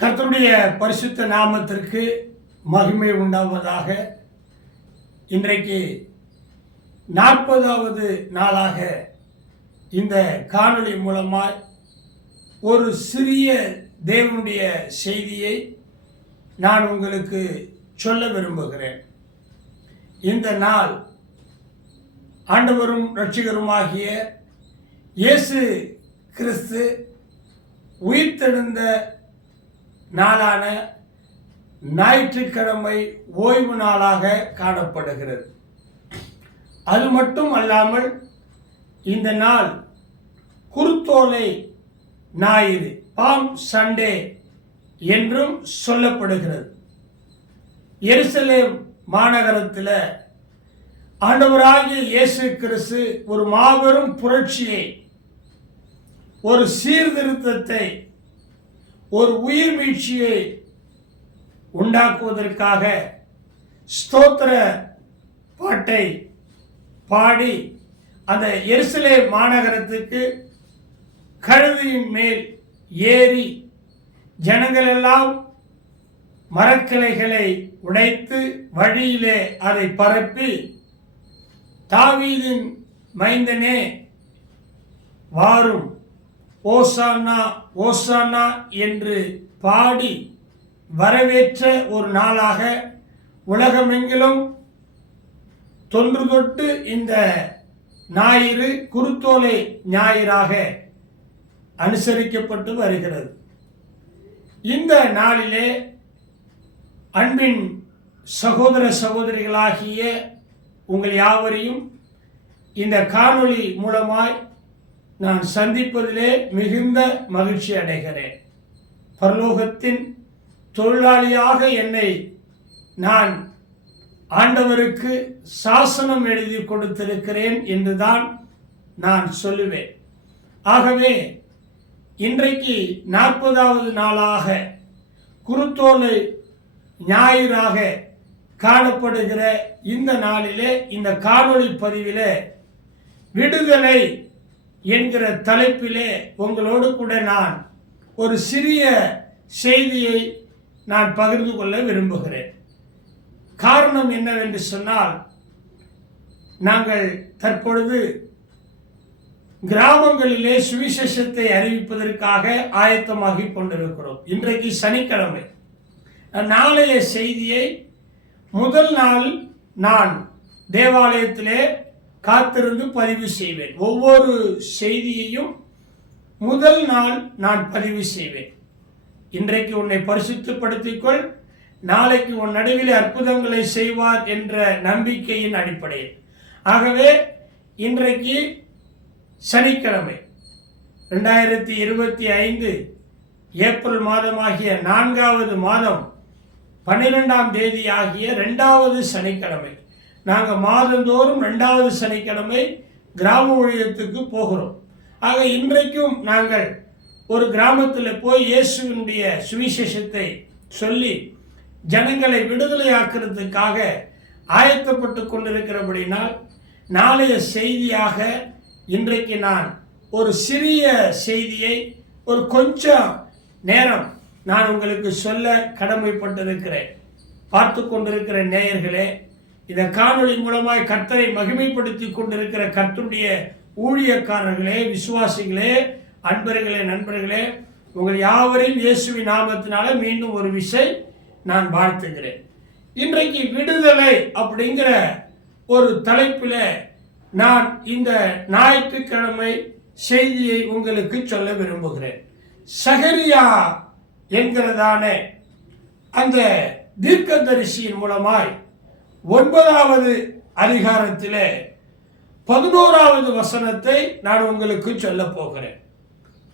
கர்த்தருடைய பரிசுத்த நாமத்திற்கு மகிமை உண்டாவதாக. இன்றைக்கு 40வது நாளாக இந்த காணொளி மூலமாய் ஒரு சிறிய தேவனுடைய செய்தியை நான் உங்களுக்கு சொல்ல விரும்புகிறேன். இந்த நாள் ஆண்டவரும் இரட்சகருமாகிய இயேசு கிறிஸ்து உயிர்த்தெழுந்த நாளான ஞாயிற்றுக்கிழமை ஓய்வு நாளாக காணப்படுகிறது. அது மட்டும் அல்லாமல் இந்த நாள் குருத்தோலை ஞாயிறு, பாம் சண்டே என்றும் சொல்லப்படுகிறது. எருசலேம் மாநகரத்தில் ஆண்டவராகிய இயேசு கிறிஸ்து ஒரு மாபெரும் புரட்சியை, ஒரு சீர்திருத்தத்தை, ஒரு உயிர் மீட்சியை உண்டாக்குவதற்காக ஸ்தோத்திர பாட்டை பாடி அந்த எருசலேம் மாநகரத்துக்கு கழுதையின் மேல் ஏறி ஜனங்கள் எல்லாம் மரக்கிளைகளை உடைத்து வழியிலே அதை பரப்பி தாவீதின் மைந்தனே வாரும், ஓசானா ஓசானா என்று பாடி வரவேற்ற ஒரு நாளாக உலகமெங்கிலும் தொன்று தொட்டு இந்த ஞாயிறு குருத்தோலை ஞாயிறாக அனுசரிக்கப்பட்டு வருகிறது. இந்த நாளிலே அன்பின் சகோதர சகோதரிகளாகிய உங்கள் யாவரையும் இந்த காணொளி மூலமாய் நான் சந்திப்பதிலே மிகுந்த மகிழ்ச்சி அடைகிறேன். பரலோகத்தின் தொழிலாளியாக என்னை நான் ஆண்டவருக்கு சாசனம் எழுதி கொடுத்திருக்கிறேன் என்றுதான் நான் சொல்லுவேன். ஆகவே இன்றைக்கு 40வது நாளாக குருத்தோலை ஞாயிறாக காணப்படுகிற இந்த நாளிலே இந்த காணொளி பதிவிலே விடுதலை என்கிற தலைப்பிலே உங்களோடு கூட நான் ஒரு சிறிய செய்தியை நான் பகிர்ந்து கொள்ள விரும்புகிறேன். காரணம் என்னவென்று சொன்னால், நாங்கள் தற்பொழுது கிராமங்களிலே சுவிசேஷத்தை அறிவிப்பதற்காக ஆயத்தமாகி கொண்டிருக்கிறோம். இன்றைக்கு சனிக்கிழமை. நாளைய செய்தியை முதல் நாள் நான் தேவாலயத்திலே காத்திருந்து பதிவு செய்வேன். ஒவ்வொரு செய்தியையும் முதல் நாள் நான் பதிவு செய்வேன். இன்றைக்கு உன்னை பரிசுத்தப்படுத்திக்கொள், நாளைக்கு உன் நடுவில் அற்புதங்களை செய்வார் என்ற நம்பிக்கையின் அடிப்படையில். ஆகவே இன்றைக்கு சனிக்கிழமை 2025 ஏப்ரல் மாதமாகிய 4வது மாதம் 12ஆம் தேதி ஆகிய 2வது சனிக்கிழமை. நாங்கள் மாதந்தோறும் 2வது சனிக்கிழமை கிராம ஊழியத்துக்கு போகிறோம். ஆக இன்றைக்கும் நாங்கள் ஒரு கிராமத்தில் போய் இயேசுவினுடைய சுவிசேஷத்தை சொல்லி ஜனங்களை விடுதலையாக்குறதுக்காக ஆயத்தப்பட்டு கொண்டிருக்கிறபடினால் நாளைய செய்தியாக இன்றைக்கு நான் ஒரு சிறிய செய்தியை ஒரு கொஞ்சம் நேரம் நான் உங்களுக்கு சொல்ல கடமைப்பட்டிருக்கிறேன். பார்த்து கொண்டிருக்கிற நேயர்களே, இந்த காணொளி மூலமாய் கர்த்தரை மகிமைப்படுத்தி கொண்டிருக்கிற கர்த்தருடைய ஊழியக்காரர்களே, விசுவாசிகளே, அன்பர்களே, நண்பர்களே, உங்கள் யாவரையும் இயேசுவின் நாமத்தினால மீண்டும் ஒரு விஷயம் நான் வாழ்த்துகிறேன். இன்றைக்கு விடுதலை அப்படிங்கிற ஒரு தலைப்பில் நான் இந்த ஞாயிற்றுக்கிழமை செய்தியை உங்களுக்கு சொல்ல விரும்புகிறேன். சகரியா என்கிறதான அந்த தீர்க்கதரிசியின் மூலமாய் 9வது அதிகாரத்திலே 11வது வசனத்தை நான் உங்களுக்கு சொல்ல போகிறேன்.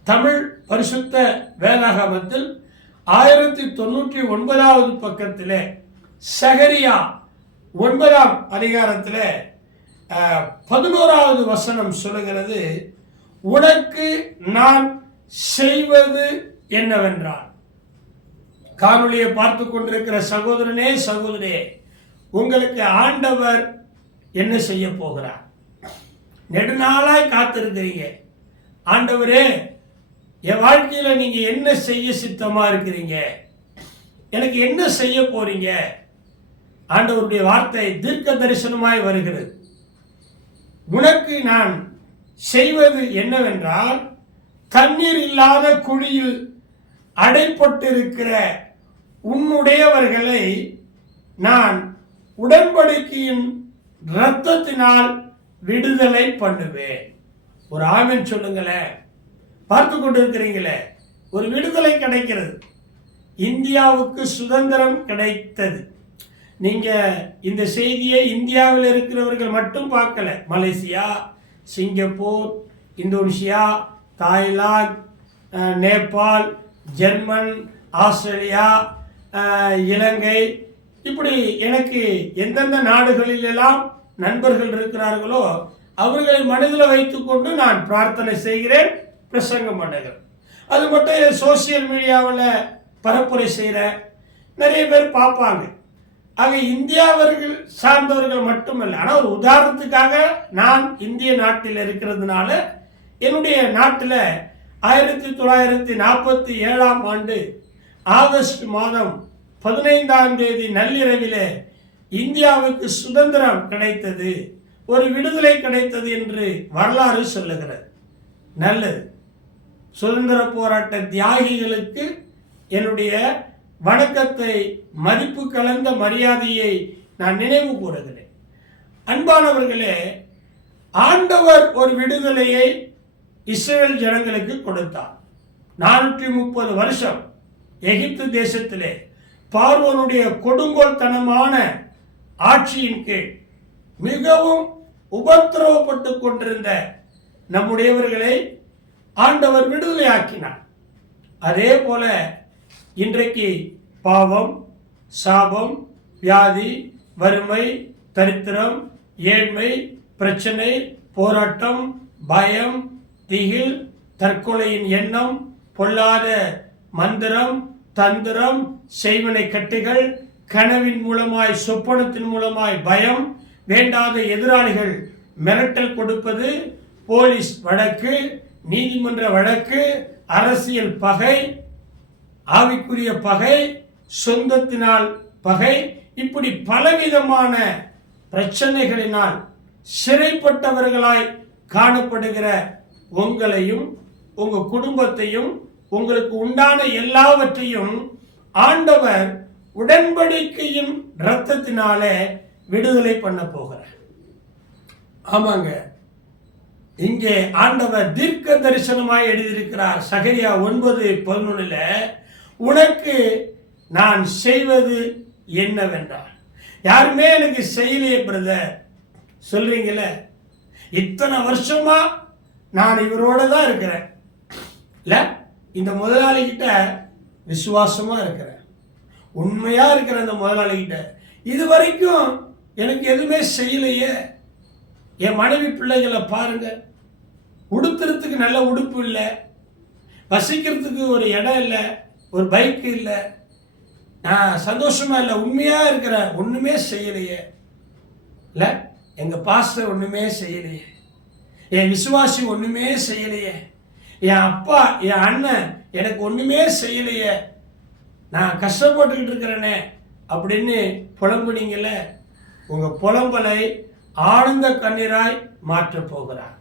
தமிழ் பரிசுத்த வேதாகமத்தில் 1099வது பக்கத்திலே சகரியா 9ஆம் அதிகாரத்திலே 11வது வசனம் சொல்லுகிறது, உனக்கு நான் செய்வது என்னவென்றால். காணொளியை பார்த்து கொண்டிருக்கிற சகோதரனே, சகோதரியே, உங்களுக்கு ஆண்டவர் என்ன செய்ய போகிறார்? நெடுநாளாய் காத்திருக்கிறீங்க. ஆண்டவரே என் வாழ்க்கையில நீங்க என்ன செய்ய சித்தமா இருக்கிறீங்க, எனக்கு என்ன செய்ய போறீங்க? ஆண்டவருடைய வார்த்தை தீர்க்க தரிசனமாய் வருகிறது. உனக்கு நான் செய்வது என்னவென்றால், தண்ணீர் இல்லாத குழியில் அடைப்பட்டிருக்கிற உன்னுடையவர்களை நான் உடன்படிக்கையின் இரத்தத்தினால் விடுதலை பண்ணுவேன். ஒரு ஆமென் சொல்லுங்களேன். பார்த்து கொண்டிருக்கிறீங்களே, ஒரு விடுதலை கிடைக்கிறது. இந்தியாவுக்கு சுதந்திரம் கிடைத்தது. நீங்க இந்த செய்தியை இந்தியாவில் இருக்கிறவர்கள் மட்டும் பார்க்கல. Malaysia, Singapore, Indonesia, Thailand, Nepal, German, Australia, Ilangai, இப்படி எனக்கு எந்தெந்த நாடுகளிலெல்லாம் நண்பர்கள் இருக்கிறார்களோ அவர்களை மனதில் வைத்துக்கொண்டு நான் பிரார்த்தனை செய்கிறேன், பிரசங்கம் பண்ணுகிறேன். அது மட்டும் சோசியல் மீடியாவில் பரப்புரை செய்கிற நிறைய பேர் பார்ப்பாங்க. ஆக இந்தியாவர்கள் சார்ந்தவர்கள் மட்டுமல்ல, ஆனால் ஒரு உதாரணத்துக்காக நான் இந்திய நாட்டில் இருக்கிறதுனால, என்னுடைய நாட்டில் 1947ஆம் ஆண்டு ஆகஸ்ட் மாதம் 15ஆம் தேதி நள்ளிரவிலே இந்தியாவுக்கு சுதந்திரம் கிடைத்தது, ஒரு விடுதலை கிடைத்தது என்று வரலாறு சொல்லுகிறது. நல்லது. சுதந்திர போராட்ட தியாகிகளுக்கு என்னுடைய வணக்கத்தை, மதிப்பு கலந்த மரியாதையை நான் நினைவு கூறுகிறேன். அன்பானவர்களே, ஆண்டவர் ஒரு விடுதலையை இஸ்ரேல் ஜனங்களுக்கு கொடுத்தார். 430 வருஷம் எகிப்து தேசத்திலே பார்வோனுடைய கொடுங்கோல்தனமான ஆட்சியின் கீழ் மிகவும் உபத்திரவப்பட்டு கொண்டிருந்த நம்முடையவர்களை ஆண்டவர் விடுதலை ஆக்கினார். அதே போல இன்றைக்கு பாவம், சாபம், வியாதி, வறுமை, தரித்திரம், ஏழ்மை, பிரச்சனை, போராட்டம், பயம், திகில், தற்கொலையின் எண்ணம், பொல்லாத மந்திரம், தந்திரம், செய்வனை கட்டுகள், கனவின் மூலமாய், சொப்பனத்தின் மூலமாய் பயம், வேண்டாத எதிராளிகள் மிரட்டல் கொடுப்பது, போலீஸ் வழக்கு, நீதிமன்ற வழக்கு, அரசியல் பகை, ஆவிக்குரிய பகை, சொந்தத்தினால் பகை, இப்படி பலவிதமான பிரச்சனைகளினால் சிறைப்பட்டவர்களாய் காணப்படுகிற உங்களையும் உங்க குடும்பத்தையும் உங்களுக்கு உண்டான எல்லாவற்றையும் ஆண்டவர் உடன்படிக்கையின் இரத்தத்தினாலே விடுதலை பண்ண போகிறார். ஆமாங்க, இங்கே ஆண்டவர் தீர்க்க தரிசனமாய் எழுதியிருக்கிறார். சகரியா 9:11 உனக்கு நான் செய்வது என்னவென்றால், யாருமே எனக்கு செய்யலையே பிரதர் சொல்றீங்களே, இத்தனை வருஷமா நான் இவரோட தான் இருக்கிறேன், இல்ல இந்த முதலாளி கிட்ட விசுவாசமா இருக்கிறேன், உண்மையா இருக்கிற அந்த முதலாளி கிட்ட இது வரைக்கும் எனக்கு எதுவுமே செய்யலையே. என் மனைவி பிள்ளைகளை பாருங்க, உடுத்துறதுக்கு நல்ல உடுப்பு இல்லை, வசிக்கிறதுக்கு ஒரு இடம் இல்லை, ஒரு பைக்கு இல்லை, நான் சந்தோஷமா இல்லை, உண்மையா இருக்கிற ஒண்ணுமே செய்யலையே, இல்லை எங்க பாஸ்டர் ஒண்ணுமே செய்யலையே, என் விசுவாசி ஒண்ணுமே செய்யலையே, என் அப்பா என் அண்ணன் எனக்கு ஒண்ணுமே செய்யலையே, நான் கஷ்டப்பட்டுக்கிட்டு இருக்கிறேனே அப்படின்னு புலம்புனீங்கல்ல, உங்க புலம்பலை ஆனந்த கண்ணீராய் மாற்றப் போகிறார்.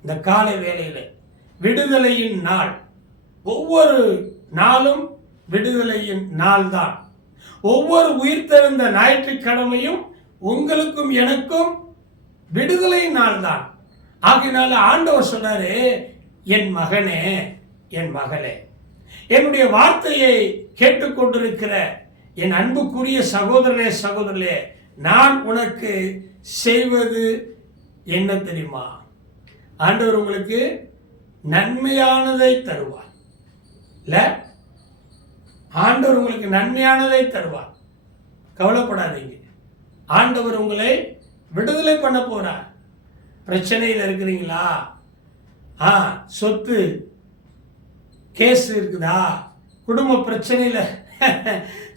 இந்த காலை வேளையில விடுதலையின் நாள், ஒவ்வொரு நாளும் விடுதலையின் நாள் தான். ஒவ்வொரு உயிர்த்தெழுந்த ஞாயிற்றுக்கிழமையும் உங்களுக்கும் எனக்கும் விடுதலை நாள் தான். ஆகையினால ஆண்டவர் சொன்னாரு, என் மகனே என் மகளே, என்னுடைய வார்த்தையை கேட்டுக்கொண்டிருக்கிற என் அன்புக்குரிய சகோதரனே சகோதரே, நான் உனக்கு செய்வது என்ன தெரியுமா? ஆண்டவர் உங்களுக்கு நன்மையானதை தருவார். இல்ல, ஆண்டவர் உங்களுக்கு நன்மையானதை தருவார். கவலைப்படாதீங்க, ஆண்டவர் உங்களை விடுதலை பண்ண போறார். பிரச்சனையில் இருக்கிறீங்களா? சொத்து கேஸ் இருக்குதா? குடும்ப பிரச்சனையில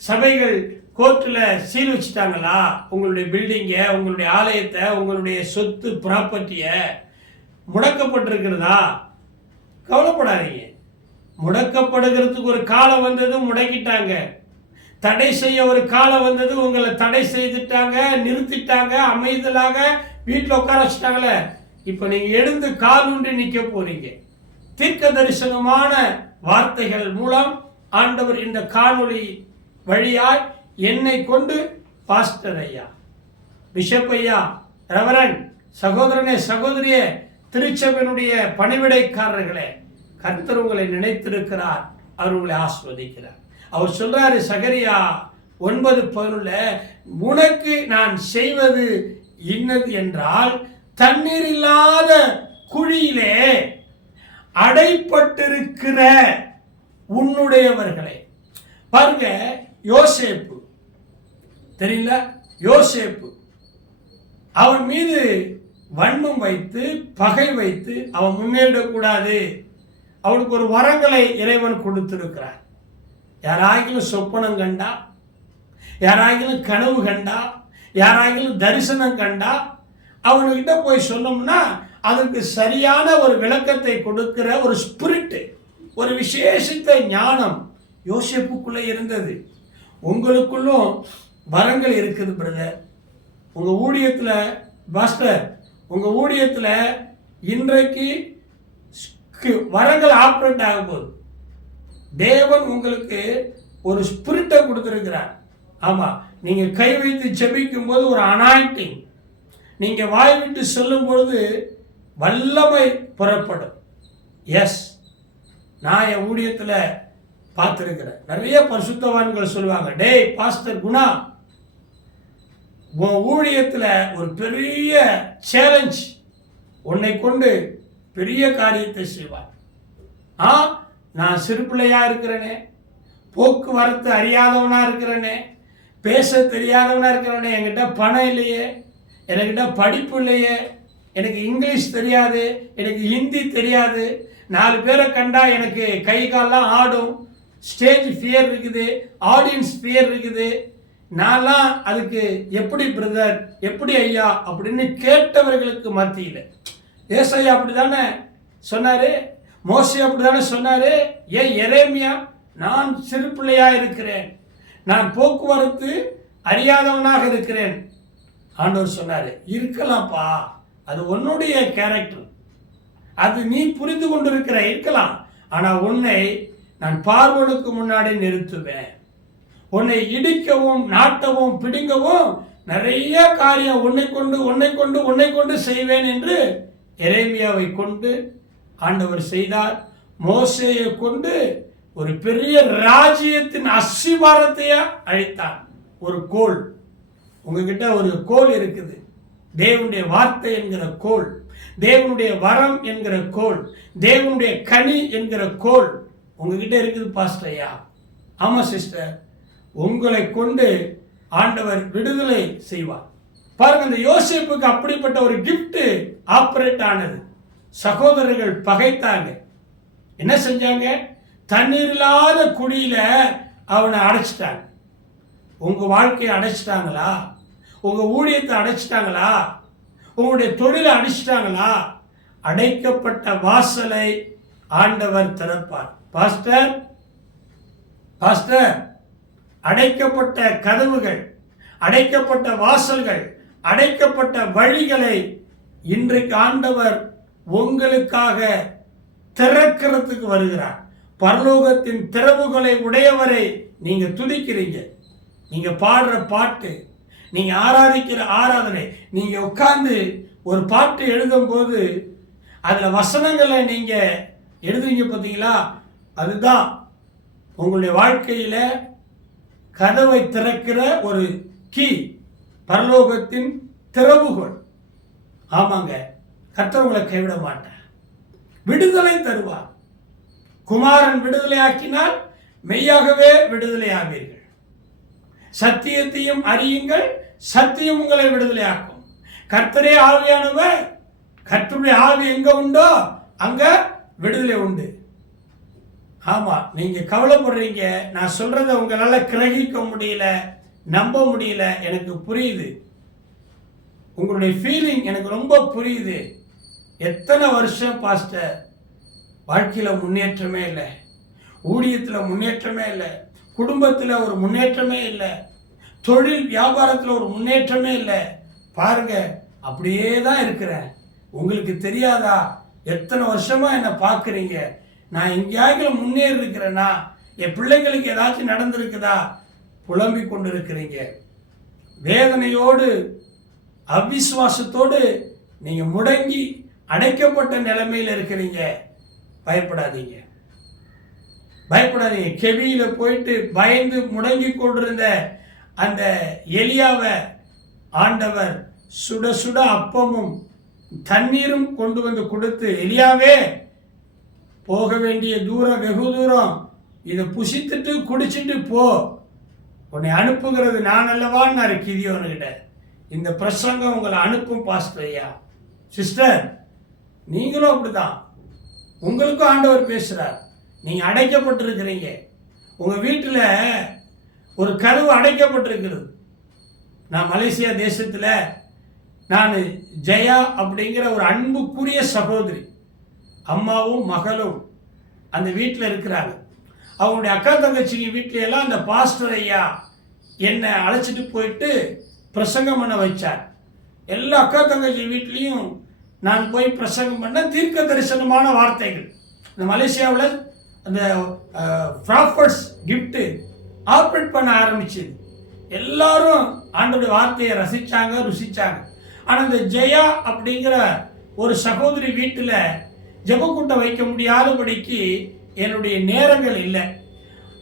சபைகள் கோர்ட்டில் சீல் வச்சுட்டாங்களா? உங்களுடைய பில்டிங்க, உங்களுடைய ஆலயத்தை, உங்களுடைய சொத்து ப்ராப்பர்ட்டியை முடக்கப்பட்டிருக்கிறதா? கவலைப்படாதீங்க, முடக்கப்படுகிறதுக்கு ஒரு காலம் வந்தது, முடக்கிட்டாங்க. தடை செய்ய ஒரு காலம் வந்தது, உங்களை தடை செய்துட்டாங்க, நிறுத்திட்டாங்க, அமைதலாக வீட்டில் உட்கார வச்சுட்டாங்களே. இப்போ நீங்க எழுந்து கால் ஊன்றி நிற்க போறீங்க. தீர்க்க தரிசனமான வார்த்தைகள் மூலம் ஆண்டவர் இந்த காணொளி வழியாய் என்னை கொண்டு பாஸ்டர் ஐயா, பிஷப் ஐயா, ரெவரண்ட் சகோதரனே, சகோதரியே, திருச்சபையினுடைய பணிவிடைக்காரர்களே, கர்த்தர் உங்களை நினைத்திருக்கிறார். அவர் உங்களை ஆஸ்வதிக்கிறார். அவர் சொல்றாரு சகரியா 9:11, உனக்கு நான் செய்வது இன்னது என்றால், தண்ணீர் இல்லாத குழியிலே அடைப்பட்டிருக்கிற உன்னுடையவர்களே. பாருங்க, யோசேப்பு தெரியல, யோசேப்பு அவன் மீது வன்மம் வைத்து பகை வைத்து அவன் முன்னேறக்கூடாது. அவனுக்கு ஒரு வரங்களை இறைவன் கொடுத்திருக்கிறார். யாராகிலும் சொப்பனம் கண்டா, யாராகிலும் கனவு கண்டா, யாராகிலும் தரிசனம் கண்டா, அவனுக்கிட்ட போய் சொன்னோம்னா அதற்கு சரியான ஒரு விளக்கத்தை கொடுக்கிற ஒரு ஸ்பிரிட், ஒரு விசேஷித்த ஞானம் யோசேப்புக்குள்ளே இருந்தது. உங்களுக்குள்ளும் வரங்கள் இருக்குது பிரதர். உங்க ஊழியத்தில் பாஸ்டர், உங்க ஊழியத்தில் இன்றைக்கு வரங்கள் ஆப்ரேட் ஆக போகுது. தேவன் உங்களுக்கு ஒரு ஸ்பிரிட்டை கொடுத்திருக்கிறார். ஆமா, நீங்க கை வைத்து ஜெபிக்கும் போது ஒரு அனாயிண்டிங், நீங்க வாய் விட்டு சொல்லும் பொழுது வல்லமை புறப்படும். எஸ், நான் என் ஊழியத்தில் பார்த்துருக்கிறேன். நிறைய பரிசுத்தவான்கள் சொல்லுவாங்க, டேய் பாஸ்டர் குணா, உன் ஊழியத்தில் ஒரு பெரிய சேலஞ்ச், உன்னை கொண்டு பெரிய காரியத்தை செய்வார். நான் சிறு பிள்ளையா இருக்கிறேனே, போக்குவரத்து அறியாதவனா இருக்கிறேனே, பேச தெரியாதவனா இருக்கிறேனே, என்கிட்ட பணம் இல்லையே, என்கிட்ட படிப்பு இல்லையே, எனக்கு இங்கிலீஷ் தெரியாது, எனக்கு ஹிந்தி தெரியாது, 4 பேரை கண்டா எனக்கு கை கால்லாம் ஆடும், ஸ்டேஜ் ஃபியர் இருக்குது, ஆடியன்ஸ் ஃபியர் இருக்குது, நான்லாம் அதுக்கு எப்படி பிரதர், எப்படி ஐயா அப்படின்னு கேட்டவர்களுக்கு மத்தியில் ஏசாயா அப்படிதானே சொன்னாரு, மோசே அப்படிதானே சொன்னாரு, ஏன் எரேமியா, நான் சிறு பிள்ளையா இருக்கிறேன், நான் போக்குவரத்து அறியாதவனாக இருக்கிறேன். ஆண்டவர் சொன்னாரு, இருக்கலாம்ப்பா, அது உன்னுடைய கேரக்டர், அது நீ புரிந்து கொண்டிருக்கிற இருக்கலாம், ஆனா உன்னை நான் பார்வனுக்கு முன்னாடி நிறுத்துவேன். உன்னை இடிக்கவும் நாட்டவும் பிடிங்கவும் நிறைய காரியம் உன்னை கொண்டு செய்வேன் என்று எரேமியாவை கொண்டு ஆண்டவர் செய்தார். மோசேயை கொண்டு ஒரு பெரிய ராஜ்யத்தின் அஸ்திவாரத்தையே அழித்தார். ஒரு கோல், உங்ககிட்ட ஒரு கோல் இருக்குது, தேவனுடைய வார்த்தை என்கிற கோல், தேவனுடைய வரம் என்கிற கோல், தேவனுடைய கனி என்கிற கோல் உங்ககிட்ட இருக்குது பாஸ்டர் ஐயா. ஆமா சிஸ்டர், உங்களை கொண்டு ஆண்டவர் விடுதலை செய்வார். பாருங்க, இந்த யோசேப்புக்கு அப்படிப்பட்ட ஒரு கிஃப்ட் ஆபரேட் ஆனது. சகோதரர்கள் பகைத்தாங்க, என்ன செஞ்சாங்க, தண்ணீர் இல்லாத குழியில அவனை அடைச்சிட்டாங்க. உங்க வாழ்க்கையை அடைச்சிட்டாங்களா? உங்க ஊழியத்தை அடைச்சிட்டாங்களா? உங்களுடைய தொழிலை அடைச்சிட்டாங்களா? அடைக்கப்பட்ட வாசலை ஆண்டவர் திறப்பார். பாஸ்டர் பாஸ்டர், அடைக்கப்பட்ட கதவுகள், அடைக்கப்பட்ட வாசல்கள், அடைக்கப்பட்ட வழிகளை இன்றைக்கு ஆண்டவர் உங்களுக்காக திறக்கிறதுக்கு வருகிறார். பரலோகத்தின் திறவுகளை உடையவரை நீங்க துதிக்கிறீங்க, நீங்க பாடுற பாட்டு, நீங்க ஆராதிக்கிற ஆராதனை, நீங்க உட்கார்ந்து ஒரு பாட்டு எழுதும் போது அதுல வசனங்களை நீங்க எழுதுவீங்க பார்த்தீங்களா, அதுதான் உங்களுடைய வாழ்க்கையில கதவை திறக்கிற ஒரு கீ, பரலோகத்தின் திறவுகோல். ஆமாங்க, கர்த்தர் உங்களை கைவிட மாட்டார், விடுதலை தருவார். குமாரன் விடுதலை ஆக்கினால் மெய்யாகவே விடுதலை ஆவீர்கள். சத்தியத்தையும் அறியுங்கள், சத்தியம் உங்களை விடுதலை ஆக்கும். கர்த்தரே ஆவியானவர், கர்த்தருடைய ஆவி எங்க உண்டோ அங்க விடுதலை உண்டு. ஆமா, நீங்க கவலைப்படுறீங்க, நான் சொல்றதை உங்களால கிரகிக்க முடியல, நம்ப முடியல, எனக்கு புரியுது. உங்களுடைய ஃபீலிங் எனக்கு ரொம்ப புரியுது. எத்தனை வருஷம் பாஸ்டர் வாழ்க்கையில முன்னேற்றமே இல்லை, ஊழியத்தில் முன்னேற்றமே இல்லை, குடும்பத்தில் ஒரு முன்னேற்றமே இல்லை, தொழில் வியாபாரத்தில் ஒரு முன்னேற்றமே இல்லை. பாருங்க, அப்படியே தான் இருக்கிறேன். உங்களுக்கு தெரியாதா? எத்தனை வருஷமா என்னை பார்க்குறீங்க, நான் எங்கேயாவது முன்னேறி இருக்கிறேன்னா, என் பிள்ளைங்களுக்கு ஏதாச்சும் நடந்திருக்குதா? புலம்பிக் கொண்டு இருக்கிறீங்க. வேதனையோடு அவிசுவாசத்தோடு நீங்க முடங்கி அடைக்கப்பட்ட நிலைமையில் இருக்கிறீங்க. பயப்படாதீங்க, பயப்படாதீங்க. கெபியில போயிட்டு பயந்து முடங்கி கொண்டிருந்த அந்த எலியாவை ஆண்டவர் சுட சுட அப்பமும் தண்ணீரும் கொண்டு வந்து கொடுத்து, எலியாவே போக வேண்டிய தூரம் வெகு தூரம், இதை புசித்துட்டு குடிச்சிட்டு போ, உன்னை அனுப்புகிறது நான் அல்லவான்னு கிதியோனுகிட்ட. இந்த பிரசங்கம் உங்களை அனுப்பும் பாஸ்டர் ஐயா. சிஸ்டர், நீங்களும் அப்படிதான். உங்களுக்கும் ஆண்டவர் பேசுறார். நீங்க அடைக்கப்பட்டிருக்கிறீங்க. உங்க வீட்டில் ஒரு கதவு அடைக்கப்பட்டிருக்கிறது. நான் மலேசியா தேசத்தில் நான் ஜெயா அப்படிங்கிற ஒரு அன்புக்குரிய சகோதரி, அம்மாவும் மகளும் அந்த வீட்டில் இருக்கிறாங்க. அவங்களுடைய அக்கா தங்கச்சி வீட்டில எல்லாம் அந்த பாஸ்டர் ஐயா என்னை அழைச்சிட்டு போயிட்டு பிரசங்கம் பண்ண வச்சார். எல்லா அக்கா தங்கச்சி வீட்லேயும் நான் போய் பிரசங்கம் பண்ண தீர்க்க தரிசனமான வார்த்தைகள். இந்த மலேசியாவில் அந்த ப்ராஃபட்ஸ் கிஃப்ட் ஆப்ரேட் பண்ண ஆரம்பிச்சது. எல்லாரும் ஆண்டோடைய வார்த்தையை ரசிச்சாங்க, ருசிச்சாங்க. ஆனால் இந்த ஜெயா அப்படிங்கிற ஒரு சகோதரி வீட்டில் ஜெபக்கூட்டம் வைக்க முடியாதபடிக்கு என்னுடைய நேரங்கள் இல்லை.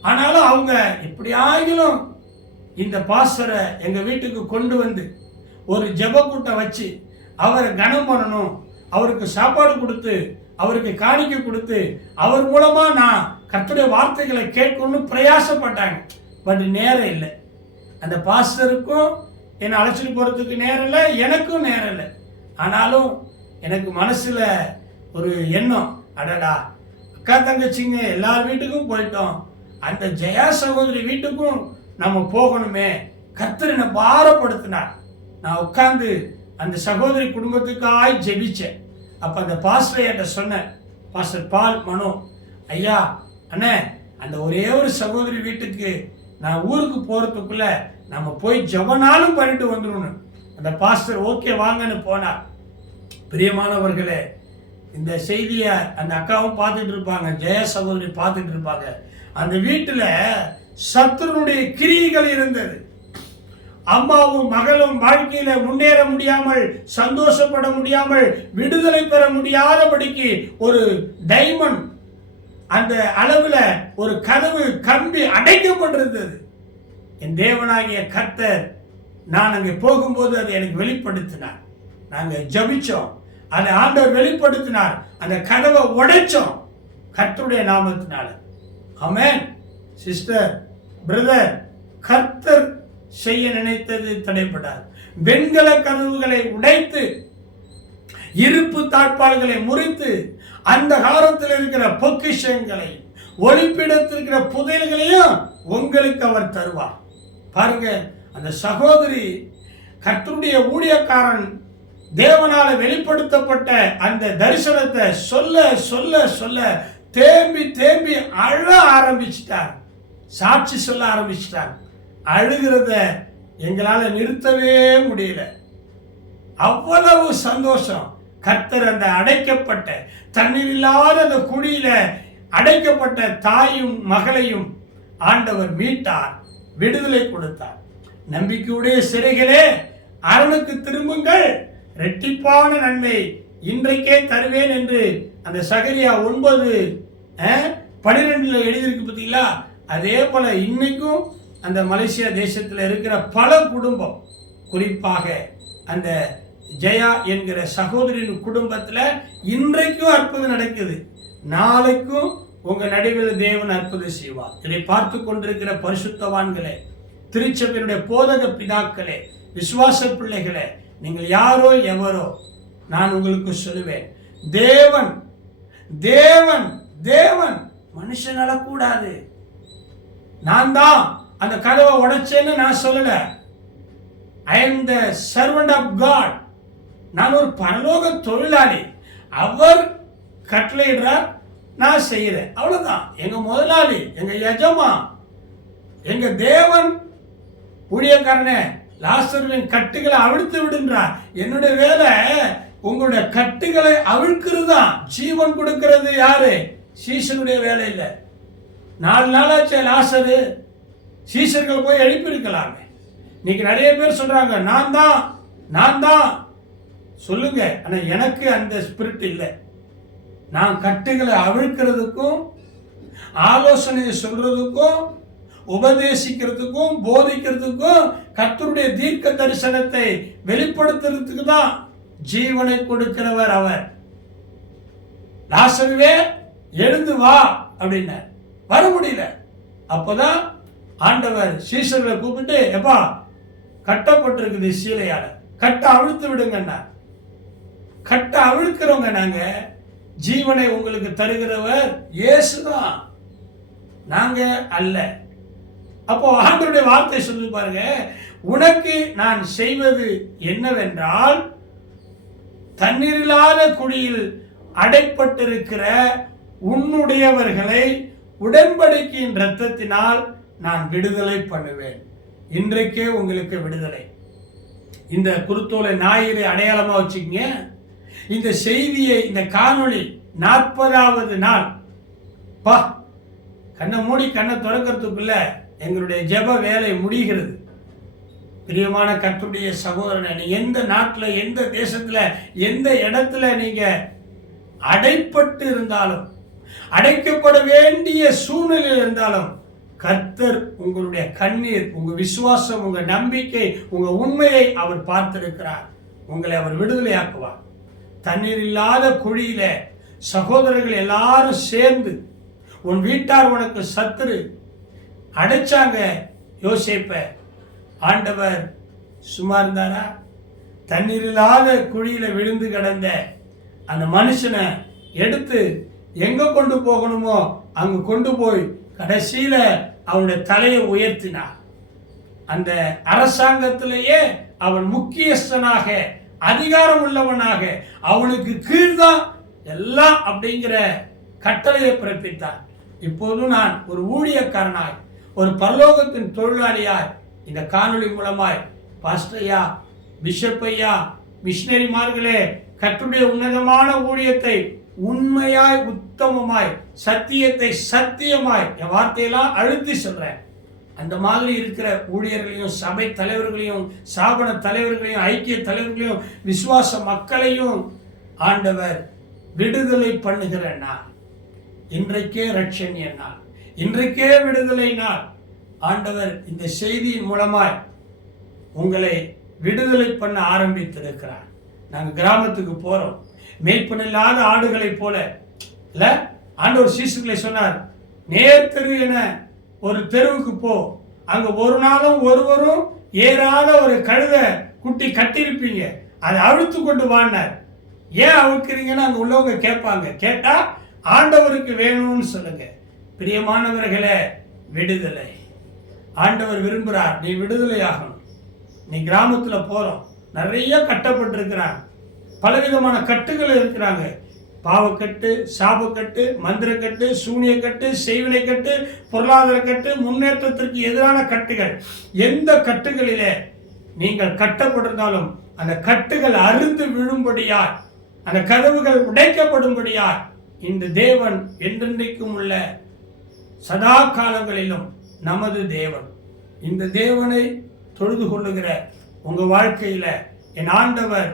ஆனாலும் அவங்க எப்படியாகிலும் இந்த பாஸ்டரை எங்கள் வீட்டுக்கு கொண்டு வந்து ஒரு ஜெபக்கூட்டம் வச்சு அவரை கனம் பண்ணணும், அவருக்கு சாப்பாடு கொடுத்து, அவருக்கு காணிக்கை கொடுத்து, அவர் மூலமாக நான் கர்த்தருடைய வார்த்தைகளை கேட்கணும்னு பிரயாசப்பட்டாங்க. பட் நேரம் இல்லை. அந்த பாஸ்டருக்கும் என்னை அழைச்சிட்டு போகிறதுக்கு நேரம் இல்லை, எனக்கும் நேரம் இல்லை. ஆனாலும் எனக்கு மனசில் ஒரு எண்ணம், அடடா அக்கா தங்கச்சிங்க எல்லார் வீட்டுக்கும் போயிட்டோம், அந்த ஜெயா சகோதரி வீட்டுக்கும் நம்ம போகணுமே. கர்த்தர் என்னை பாரப்படுத்தினார். நான் உட்கார்ந்து அந்த சகோதரி குடும்பத்துக்காய் ஜெபிச்சேன். அப்போ அந்த பாஸ்டர்கிட்ட சொன்னேன், பாஸ்டர் பால் மனோ ஐயா, அண்ணே அந்த ஒரே ஒரு சகோதரி வீட்டுக்கு நான் ஊருக்கு போகிறதுக்குள்ள நம்ம போய் ஜெபனாலும் பண்ணிட்டு வந்துடணும். அந்த பாஸ்டர் ஓகே வாங்கன்னு போனார். பிரியமானவர்களே, இந்த செய்தியை அந்த அக்காவும் பார்த்துட்டு இருப்பாங்க, ஜெய சகோதரி பார்த்துட்டு இருப்பாங்க. அந்த வீட்டில் சத்துருடைய கிரியைகள் இருந்தது. அம்மாவும் மகளும் வாழ்க்கையில முன்னேற முடியாமல், சந்தோஷப்பட முடியாமல், விடுதலை பெற முடியாதபடிக்கு ஒரு டைமண்ட் அந்த அளவில் ஒரு கதவு கம்பி அடைக்கப்பட்டிருந்தது. என் தேவனாகிய கர்த்தர் நான் அங்கே போகும்போது அதை எனக்கு வெளிப்படுத்தினார். நாங்கள் ஜபிச்சோம், அதை ஆண்டவர் வெளிப்படுத்தினார். அந்த கதவை உடைச்சோம் கர்த்தருடைய நாமத்தினால. ஆமென். சிஸ்டர், பிரதர், கர்த்தர் செய்ய நினைத்தது தடைப்படாது. வெண்கல கதவுகளை உடைத்து, இருப்பு தாழ்பால்களை முறித்து, அந்த காலத்தில் இருக்கிற பொக்கிஷங்களை, ஒளிப்பிடத்தில் இருக்கிற புதையல்களையும் உங்களுக்கு அவர் தருவார். பாருங்க, அந்த சகோதரி கர்த்தருடைய ஊழியக்காரன் தேவனால வெளிப்படுத்தப்பட்ட அந்த தரிசனத்தை சொல்ல சொல்ல சொல்ல தேம்பி தேம்பி அழ ஆரம்பிச்சிட்டார். சாட்சி சொல்ல ஆரம்பிச்சிட்டார். அழுகிறத எங்களால் நிறுத்தவே முடியல. அவ்வளவு சந்தோஷம். கர்த்தர் அந்த அடைக்கப்பட்ட தண்ணீர் இல்லாத அந்த குழியில அடைக்கப்பட்ட தாயும் மகளையும் ஆண்டவர் மீட்டார், விடுதலை கொடுத்தார். நம்பிக்கையுடைய சிறைகளே அரணுக்கு திரும்புங்கள், இரட்டிப்பான நன்மை இன்றைக்கே தருவேன் என்று அந்த சகரியா 9:12 எழுதியிருக்கு பார்த்தீங்களா? அதே போல இன்னைக்கும் அந்த மலேசியா தேசத்தில் இருக்கிற பல குடும்பம், குறிப்பாக அந்த ஜெயா என்கிற சகோதரின் குடும்பத்தில் இன்றைக்கும் அற்புதம் நடக்குது. நாளைக்கும் உங்க நடுவில் தேவன் அற்புதம் செய்வார். இதை பார்த்து கொண்டிருக்கிற பரிசுத்தவான்களே, திருச்சபையினுடைய போதக பிதாக்களே, விசுவாச பிள்ளைகளே, நீங்கள் யாரோ எவரோ, நான் உங்களுக்கு சொல்லுவேன், தேவன் தேவன் தேவன் மனுஷன் அழக்கூடாது. நான் தான் அந்த கதவை உடைச்சேன்னு நான் சொல்லல. I am the servant of God. நான் ஒரு பரலோக தொழிலாளி. அவர் கட்டளையிடுறார், நான் செய்யறேன். அவ்வளவுதான். எங்க முதலாளி, எங்க எஜமா, எங்க தேவன் ஊழியக்காரனே லாசருவின் கட்டுகளை அவிழ்த்து விடுன்றார். என்னுடைய வேலை உங்களுடைய கட்டுகளை அவிழ்க்கிறது தான். ஜீவன் கொடுக்கிறது யாரு? சீசனுடைய வேலை இல்லை. 4 நாளாச்சே லாசரு, சீசர்கள் போய் எழுப்பியிருக்கலாமே. இன்னைக்கு நிறைய பேர் சொல்றாங்க நான் தான் சொல்லுங்க. ஆனா எனக்கு அந்த ஸ்பிரிட் இல்லை. நான் கட்டுகளை அவிழ்க்கிறதுக்கும் ஆலோசனை சொல்றதுக்கும் உபதேசிக்கிறதுக்கும் போதிக்கிறதுக்கும் கர்த்தருடைய தீர்க்க தரிசனத்தை வெளிப்படுத்துறதுக்கு தான் ஜீவனை கொடுக்கிறவர் அவர். லாசருவே எழுந்து வா அப்படின்னார். வர முடியல. அப்பதான் ஆண்டவர் சீசர்களை கூப்பிட்டு, எப்பா கட்டப்பட்டிருக்குது சீலையால, கட்ட அவிழ்த்து விடுங்கன்னா. கட்ட அவிழ்க்கிறவங்க நாங்க. ஜீவனை உங்களுக்கு தருகிறவர் இயேசுதான், நாங்க அல்ல. அப்போ ஆண்டவருடைய வார்த்தை சொல்லி பாருங்க, உனக்கு நான் செய்வது என்னவென்றால், தண்ணீரில்லாத குழியில் அடைப்பட்டிருக்கிற உன்னுடையவர்களை உடன்படிக்கையின் இரத்தத்தினால் நான் விடுதலை பண்ணுவேன். இன்றைக்கே உங்களுக்கு விடுதலை. இந்த குருத்தோலை ஞாயிறு அடையாளமா வச்சுக்கங்க. இந்த செய்தியை, இந்த காணொளி 40வது நாள் கண்ணை மூடி கண்ணை திறக்கிறதுக்குள்ள எங்களுடைய ஜெப வேலை முடிகிறது. பிரியமான கர்த்தருடைய சகோதரனை, நீ எந்த நாட்டில், எந்த தேசத்துல, எந்த இடத்துல நீங்க அடைப்பட்டு இருந்தாலும், அடைக்கப்பட வேண்டிய சூழ்நிலையில் இருந்தாலும், கர்த்தர் உங்களுடைய கண்ணீர், உங்க விசுவாசம், உங்க நம்பிக்கை, உங்க உண்மையை அவர் பார்த்திருக்கிறார். உங்களை அவர் விடுதலையாக்குவார். தண்ணீர் இல்லாத குழியில சகோதரர்கள் எல்லாரும் சேர்ந்து, உன் வீட்டார் உனக்கு சத்துரு அடைச்சாங்க யோசேப்ப. ஆண்டவர் சும்மா இருந்தாரா? தண்ணீர் இல்லாத குழியில விழுந்து கிடந்த அந்த மனுஷனை எடுத்து எங்க கொண்டு போகணுமோ அங்கு கொண்டு போய் கடைசியில அவனுடைய தலையை உயர்த்தினார். அந்த அரசாங்கத்திலேயே அவன் முக்கியஸ்தனாக, அதிகாரம் உள்ளவனாக, அவனுக்கு கீழ்தான் எல்லாம் அப்படிங்கிற கட்டளையை பிறப்பித்தார். இப்போதும் நான் ஒரு ஊழியக்காரனாய், ஒரு பரலோகத்தின் தொழிலாளியாய் இந்த காணொளி மூலமாய், பாஸ்டர் ஐயா, பிஷப் ஐயா, மிஷனரிமார்களே, கர்த்தருடைய உன்னதமான ஊழியத்தை உண்மையாய், உத்தமமாய், சத்தியத்தை சத்தியமாய் என் வார்த்தையெல்லாம் அழுத்தி சொல்றேன். அந்த மாதிரி இருக்கிற ஊழியர்களையும், சபை தலைவர்களையும், ஸ்தாபன தலைவர்களையும், ஐக்கிய தலைவர்களையும், விசுவாச மக்களையும் ஆண்டவர் விடுதலை பண்ணுகிற நாள். இன்றைக்கே ரட்சணிய நாள், இன்றைக்கே விடுதலை நாள். ஆண்டவர் இந்த செய்தியின் மூலமாய் உங்களை விடுதலை பண்ண ஆரம்பித்திருக்கிறார். நாங்கள் கிராமத்துக்கு போறோம். மேய்ப்பன் இல்லாத ஆடுகளை போல இல்ல, ஆண்டவர் சீசுகளை சொன்னார், நேர் தெரு என ஒரு தெருவுக்கு போ, அங்க ஒரு நாளும் ஒருவரும் ஏறாத ஒரு கழுதை குட்டி கட்டியிருப்பீங்க, அதை அழுத்து கொண்டு வானார். ஏன் அழுக்கிறீங்கன்னு அங்க உள்ளவங்க கேட்பாங்க. கேட்டா ஆண்டவருக்கு வேணும்னு சொல்லுங்க. பிரியமானவர்களே, விடுதலை ஆண்டவர் விரும்புகிறார். நீ விடுதலை ஆகணும். நீ கிராமத்துல போறோம், நிறைய கட்டப்பட்டிருக்கிறாங்க, பலவிதமான கட்டுகள் இருக்கிறாங்க. பாவக்கட்டு, சாபக்கட்டு, மந்திரக்கட்டு, சூனியக்கட்டு, செய்வினை கட்டு, பொருளாதார கட்டு, முன்னேற்றத்திற்கு எதிரான கட்டுகள். எந்த கட்டுகளிலே நீங்கள் கட்டப்பட்டிருந்தாலும் அந்த கட்டுகள் அறுந்து விழும்படியாய், அந்த கதவுகள் உடைக்கப்படும்படியாய் இந்த தேவன் என்றென்றைக்கும் உள்ள சதா காலங்களிலும் நமது தேவன். இந்த தேவனை தொழுது கொள்ளுகிற உங்க வாழ்க்கையில என் ஆண்டவர்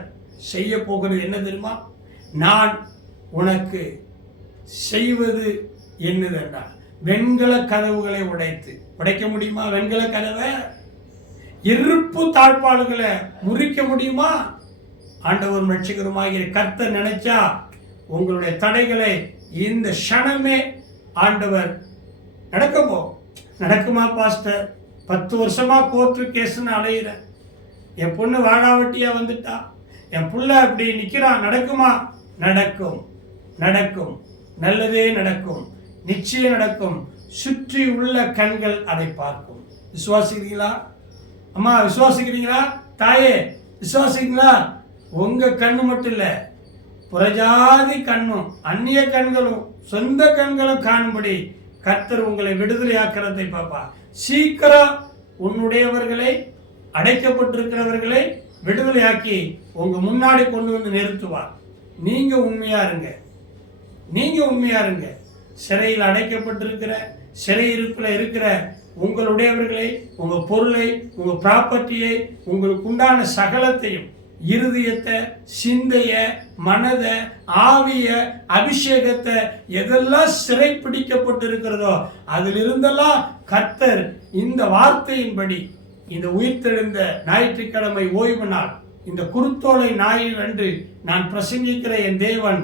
செய்ய போகிறது என்ன தெரியுமா? நான் உனக்கு செய்வது என்னதென்றால், வெண்கல கதவுகளை உடைக்க முடியுமா? வெண்கல கதவை, இருப்பு தாழ்பாடுகளை முறிக்க முடியுமா? ஆண்டவர் ரட்சகருமாகிய கர்த்தர் நினைச்சா உங்களுடைய தடைகளை இந்த க்ஷணமே ஆண்டவர் நடக்குமா பாஸ்டர்? 10 வருஷமா கோர்ட்டு கேஸ்ன்னு அலையிறேன், என் பொண்ணு வாழாவட்டியா வந்துட்டா, என் புள்ள அப்படி நிக்கிறான், நடக்குமா? நடக்கும், நடக்கும், நல்லதே நடக்கும், நிச்சயம் நடக்கும். சுற்றி உள்ள கண்கள் அதை பார்க்கும். விசுவாசிக்கிறீங்களா அம்மா? விசுவாசிக்கிறீங்களா தாயே? விசுவாசிக்கிறீங்களா? உங்க கண்ணு மட்டும் இல்ல, புறஜாதி கண்ணும் அந்நிய கண்களும் சொந்த கண்களும் காணும்படி கர்த்தர் உங்களை விடுதலையாக்கிறதை பாப்பா. சீக்கிரம் உன்னுடையவர்களை, அடைக்கப்பட்டிருக்கிறவர்களை விடுதலையாக்கி உங்க முன்னாடி கொண்டு வந்து நிறுத்துவார். நீங்க உண்மையா இருங்க, நீங்க உண்மையா இருங்க. சிறையில் அடைக்கப்பட்டிருக்கிற, சிறையிருப்பில் இருக்கிற உங்களுடையவர்களை, உங்க பொருளை, உங்க ப்ராப்பர்ட்டியை, உங்களுக்கு உண்டான சகலத்தையும், இருதயத்தை, சிந்தைய, மனதை, ஆவிய, அபிஷேகத்தை எதெல்லாம் சிறை பிடிக்கப்பட்டிருக்கிறதோ அதிலிருந்தெல்லாம் கர்த்தர் இந்த வார்த்தையின்படி, இந்த உயிர்த்தெழுந்த ஞாயிற்றுக்கிழமை ஓய்வு நாள், இந்த குருத்தோலை ஞாயிறு அன்று நான் பிரசங்கிக்கிற என் தேவன்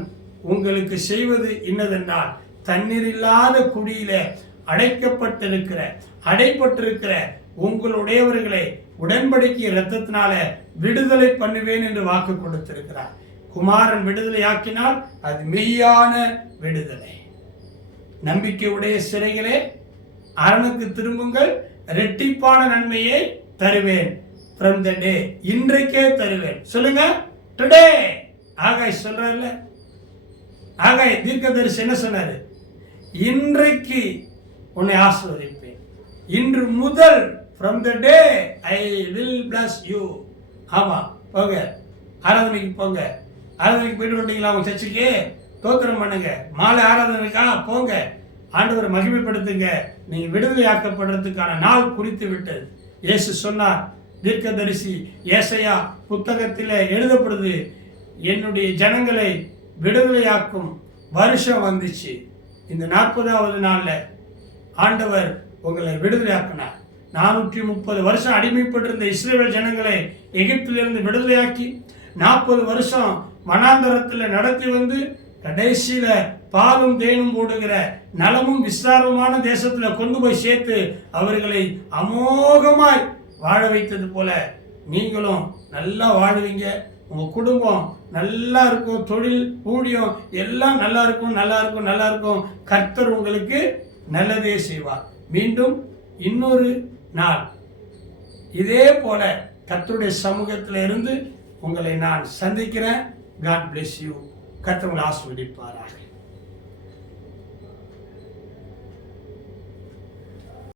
உங்களுக்கு செய்வது இன்னதென்றால், தண்ணீர் இல்லாத குடியில அடைப்பட்டிருக்கிற உங்களுடையவர்களை உடன்படிக்கை இரத்தத்தினால விடுதலை பண்ணுவேன் என்று வாக்கு கொடுத்திருக்கிறார். குமாரன் விடுதலையாக்கினால் அது மெய்யான விடுதலை. நம்பிக்கையுடைய சிறைகளே, அரணுக்கு திரும்புங்கள், இரட்டிப்பான நன்மையை தருவேன். ஃப்ரம் த டே, இன்றைக்கே தருவேன். சொல்லுங்க, டுடே. ஆகாய் சொல்றாருல்ல, ஆகாய் தீர்க்கதரிசி என்ன சொன்னாரு? இன்றைக்கு உன்னை ஆசீர்வதிப்பேன். இன்று முதல், from the day I will bless you. ஆமா, போங்க ஆராதனைக்கு போங்க. ஆராதனைக்கு போயிட்டு வந்தீங்களா? உங்க சர்ச்சுக்கு தோத்திரம் பண்ணுங்க. மாலை ஆராதனைக்கா போங்க, ஆண்டவரை மகிமைப்படுத்துங்க. நீங்க விடுதலையாக்கப்படுறதுக்கான நாள் குறித்து விட்டது. இயேசு சொன்னார், தீர்க்கதரிசி ஏசாயா புத்தகத்தில் எழுதப்படுது, என்னுடைய ஜனங்களை விடுதலையாக்கும் வருஷம் வந்துச்சு. இந்த 40வது நாள்ல ஆண்டவர் உங்களை விடுதலையாக்கினார். 430 வருஷம் அடிமைப்பட்டிருந்த இஸ்ரவேல் ஜனங்களை எகிப்திலிருந்து விடுதலையாக்கி 40 வருஷம் வனாந்தரத்தில் நடத்தி வந்து கடைசியில பாலும் தேனும் போடுகிற நலமும் விஸ்தாரமான தேசத்துல கொண்டு போய் சேர்த்து அவர்களை அமோகமாய் வாழ வைத்தது போல நீங்களும் நல்லா வாழுவீங்க. உங்க குடும்பம் நல்லா இருக்கும், தொழில் ஊழியம் எல்லாம் நல்லா இருக்கும். கர்த்தர் உங்களுக்கு நல்லதே செய்வார். மீண்டும் இன்னொரு நாள் இதே போல கர்த்தருடைய சமூகத்தில் இருந்து உங்களை நான் சந்திக்கிறேன். God bless you. கர்த்தர் உங்களை ஆசீர்வதிப்பாராக.